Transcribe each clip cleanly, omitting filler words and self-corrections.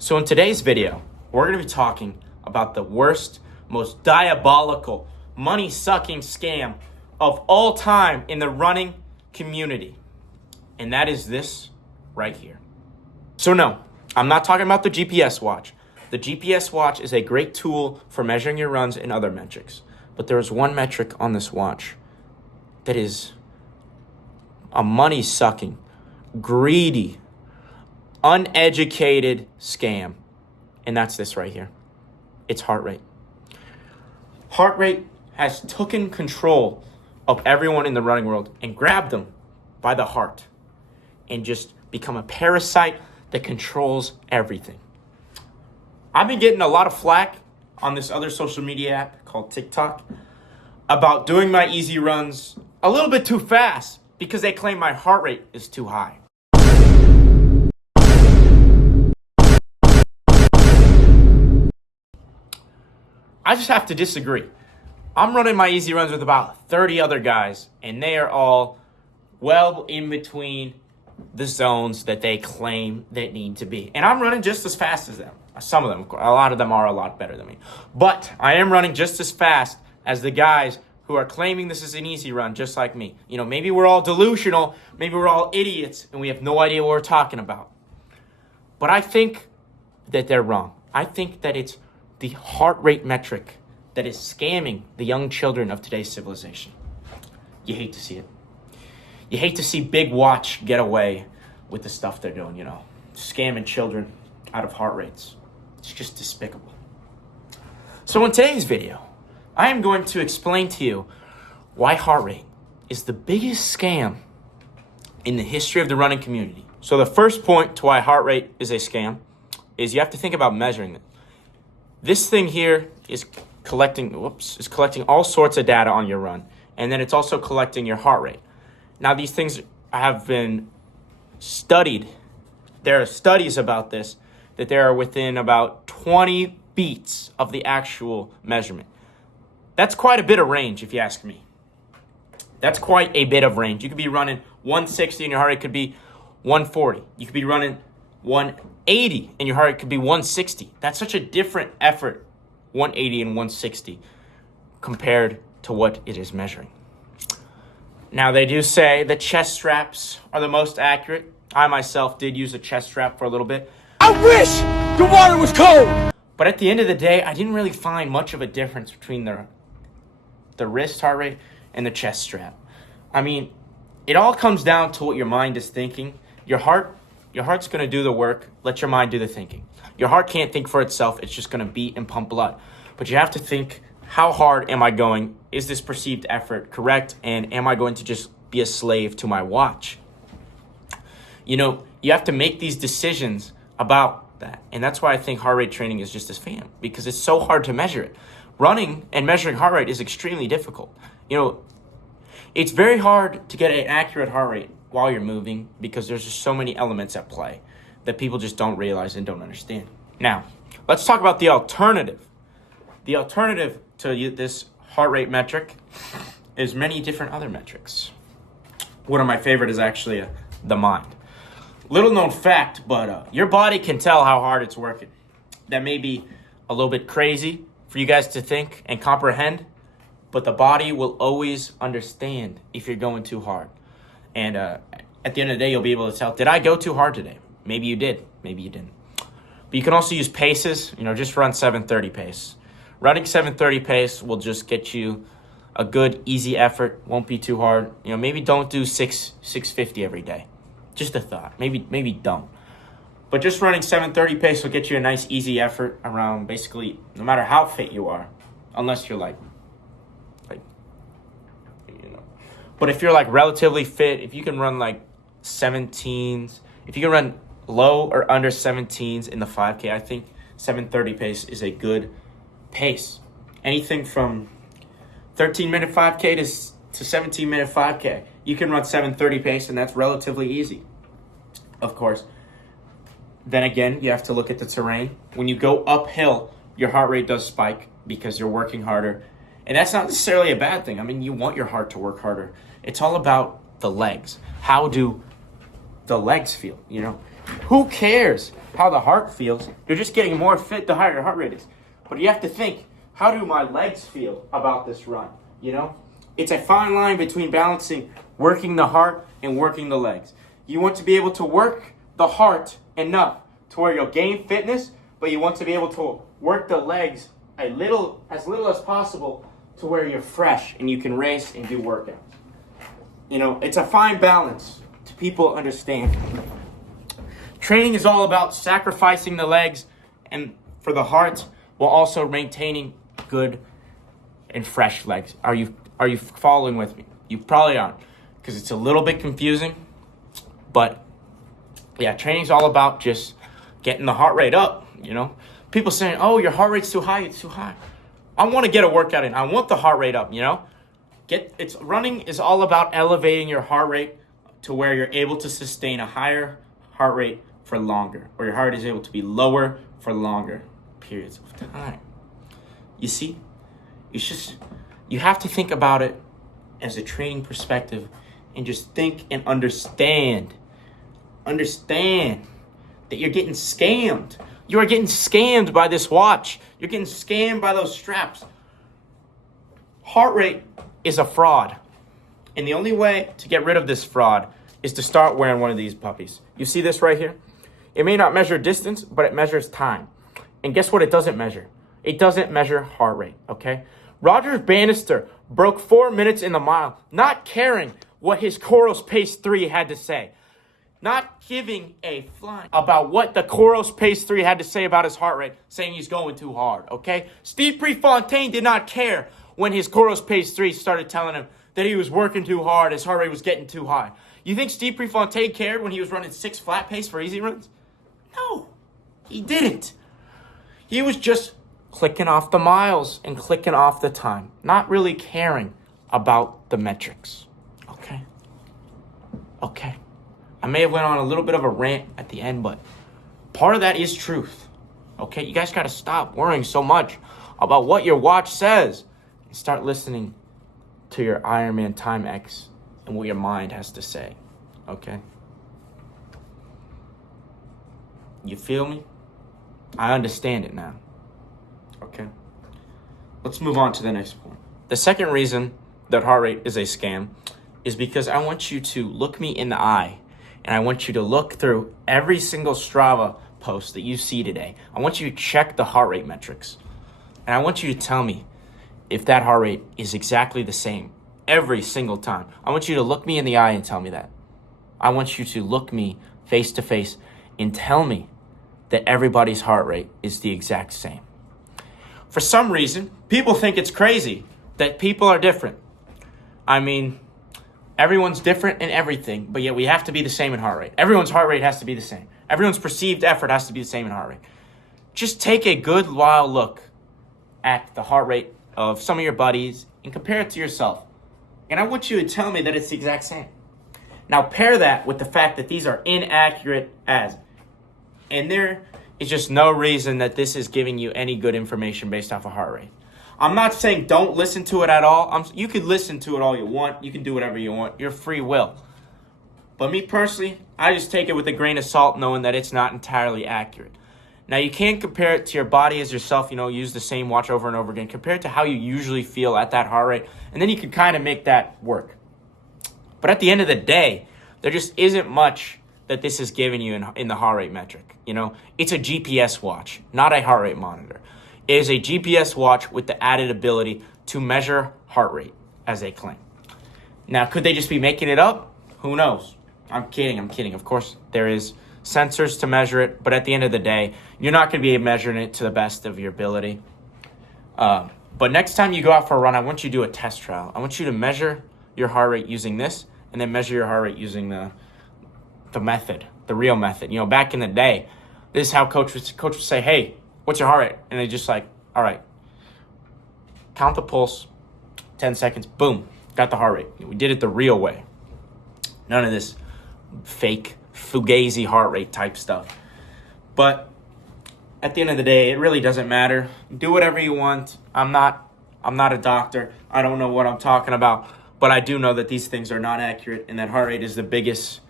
So in today's video, we're going to be talking about the worst, most diabolical, money-sucking scam of all time in the running community. And that is this right here. So no, I'm not talking about the GPS watch. The GPS watch is a great tool for measuring your runs and other metrics. But there is one metric on this watch that is a money-sucking, greedy, uneducated scam. And that's this right here. It's heart rate. Heart rate has taken control of everyone in the running world and grabbed them by the heart and just become a parasite that controls everything. I've been getting a lot of flack on this other social media app called TikTok about doing my easy runs a little bit too fast because they claim my heart rate is too high. I just have to disagree. I'm running my easy runs with about 30 other guys, and they are all well in between the zones that they claim they need to be. And I'm running just as fast as them. Some of them, a lot of them are a lot better than me. But I am running just as fast as the guys who are claiming this is an easy run, just like me. You know, maybe we're all delusional, maybe we're all idiots, and we have no idea what we're talking about. But I think that they're wrong. I think that it's the heart rate metric that is scamming the young children of today's civilization. You hate to see it. You hate to see Big Watch get away with the stuff they're doing, scamming children out of heart rates. It's just despicable. So in today's video, I am going to explain to you why heart rate is the biggest scam in the history of the running community. So the first point to why heart rate is a scam is you have to think about measuring it. This thing here is collecting all sorts of data on your run. And then it's also collecting your heart rate. Now, these things have been studied. There are studies about this, that they are within about 20 beats of the actual measurement. That's quite a bit of range, if you ask me. That's quite a bit of range. You could be running 160 and your heart rate could be 140. You could be running 180 and your heart rate could be 160. That's such a different effort, 180 and 160, compared to what it is measuring. Now, they do say the chest straps are the most accurate. I myself did use a chest strap for a little bit. I wish the water was cold! But at the end of the day, I didn't really find much of a difference between the wrist heart rate and the chest strap. I mean, it all comes down to what your mind is thinking. Your heart's going to do the work. Let your mind do the thinking. Your heart can't think for itself. It's just going to beat and pump blood. But you have to think, how hard am I going? Is this perceived effort correct? And am I going to just be a slave to my watch? You have to make these decisions about that. And that's why I think heart rate training is just a scam, because it's so hard to measure it. Running and measuring heart rate is extremely difficult. It's very hard to get an accurate heart rate while you're moving because there's just so many elements at play that people just don't realize and don't understand. Now, let's talk about the alternative. The alternative to this heart rate metric is many different other metrics. One of my favorite is actually the mind. Little known fact, but your body can tell how hard it's working. That may be a little bit crazy for you guys to think and comprehend, but the body will always understand if you're going too hard. And at the end of the day, you'll be able to tell, did I go too hard today? Maybe you did, maybe you didn't. But you can also use paces, just run 7:30 pace. Running 7:30 pace will just get you a good, easy effort. Won't be too hard. Maybe don't do 650 every day. Just a thought. Maybe don't. But just running 7:30 pace will get you a nice, easy effort around basically no matter how fit you are, unless you're like. But if you're relatively fit, if you can run 17s, if you can run low or under 17s in the 5K, I think 7:30 pace is a good pace. Anything from 13-minute 5K to 17-minute 5K, you can run 7:30 pace, and that's relatively easy. Of course, then again, you have to look at the terrain. When you go uphill, your heart rate does spike because you're working harder. And that's not necessarily a bad thing. I mean, you want your heart to work harder. It's all about the legs. How do the legs feel? Who cares how the heart feels? You're just getting more fit the higher your heart rate is. But you have to think, how do my legs feel about this run? You know? It's a fine line between balancing working the heart and working the legs. You want to be able to work the heart enough to where you'll gain fitness, but you want to be able to work the legs as little as possible to where you're fresh and you can race and do workouts. You know, it's a fine balance to people understand. Training is all about sacrificing the legs and for the heart while also maintaining good and fresh legs. Are you following with me? You probably aren't, because it's a little bit confusing. But yeah, training's all about just getting the heart rate up, you know. People saying, oh, your heart rate's too high, it's too high. I want to get a workout in. I want the heart rate up, you know. Running is all about elevating your heart rate to where you're able to sustain a higher heart rate for longer, or your heart is able to be lower for longer periods of time. You see, you have to think about it as a training perspective and just think and understand that you're getting scammed. You are getting scammed by this watch. You're getting scammed by those straps. Heart rate is a fraud. And the only way to get rid of this fraud is to start wearing one of these puppies. You see this right here? It may not measure distance, but it measures time. And guess what it doesn't measure? It doesn't measure heart rate, okay? Roger Bannister broke 4 minutes in the mile, not caring what his Coros Pace 3 had to say. Not giving a flying about what the Coros Pace 3 had to say about his heart rate, saying he's going too hard, okay? Steve Prefontaine did not care when his Coros Pace 3 started telling him that he was working too hard, his heart rate was getting too high. You think Steve Prefontaine cared when he was running 6 flat pace for easy runs? No, he didn't. He was just clicking off the miles and clicking off the time, not really caring about the metrics, okay? Okay. I may have went on a little bit of a rant at the end, but part of that is truth. Okay, you guys got to stop worrying so much about what your watch says and start listening to your Ironman Time X and what your mind has to say. Okay? You feel me? I understand it now. Okay? Let's move on to the next point. The second reason that heart rate is a scam is because I want you to look me in the eye. And I want you to look through every single Strava post that you see today. I want you to check the heart rate metrics. And I want you to tell me if that heart rate is exactly the same every single time. I want you to look me in the eye and tell me that. I want you to look me face to face and tell me that everybody's heart rate is the exact same. For some reason, people think it's crazy that people are different. I mean, everyone's different in everything, but yet we have to be the same in heart rate. Everyone's heart rate has to be the same. Everyone's perceived effort has to be the same in heart rate. Just take a good while look at the heart rate of some of your buddies and compare it to yourself. And I want you to tell me that it's the exact same. Now pair that with the fact that these are inaccurate as. And there is just no reason that this is giving you any good information based off of heart rate. I'm not saying don't listen to it at all. You can listen to it all you want. You can do whatever you want. Your free will. But me personally, I just take it with a grain of salt knowing that it's not entirely accurate. Now, you can't compare it to your body as yourself, use the same watch over and over again. Compare it to how you usually feel at that heart rate, and then you can kind of make that work. But at the end of the day, there just isn't much that this is giving you in the heart rate metric. It's a GPS watch, not a heart rate monitor. It is a GPS watch with the added ability to measure heart rate, as they claim. Now, could they just be making it up? Who knows? I'm kidding. Of course, there is sensors to measure it, but at the end of the day, you're not going to be measuring it to the best of your ability. But next time you go out for a run, I want you to do a test trial. I want you to measure your heart rate using this, and then measure your heart rate using the method, the real method. Back in the day, this is how coach would say, hey, what's your heart rate? And they just like, all right, count the pulse, 10 seconds, boom, got the heart rate. We did it the real way. None of this fake fugazi heart rate type stuff. But at the end of the day, it really doesn't matter. Do whatever you want. I'm not a doctor. I don't know what I'm talking about, but I do know that these things are not accurate and that heart rate is the biggest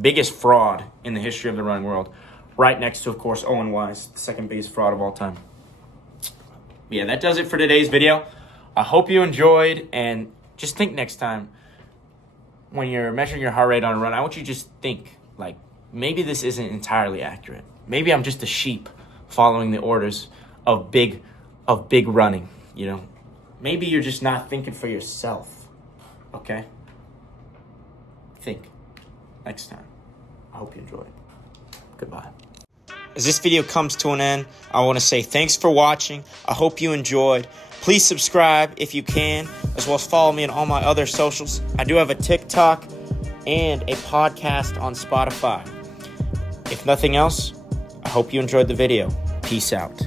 biggest fraud in the history of the running world. Right next to, of course, Owen Wise, the second biggest fraud of all time. Yeah, that does it for today's video. I hope you enjoyed, and just think next time when you're measuring your heart rate on a run, I want you to just think, like, maybe this isn't entirely accurate. Maybe I'm just a sheep following the orders of big running, you know. Maybe you're just not thinking for yourself, okay? Think next time. I hope you enjoyed. Goodbye. As this video comes to an end, I want to say thanks for watching. I hope you enjoyed. Please subscribe if you can, as well as follow me on all my other socials. I do have a TikTok and a podcast on Spotify. If nothing else, I hope you enjoyed the video. Peace out.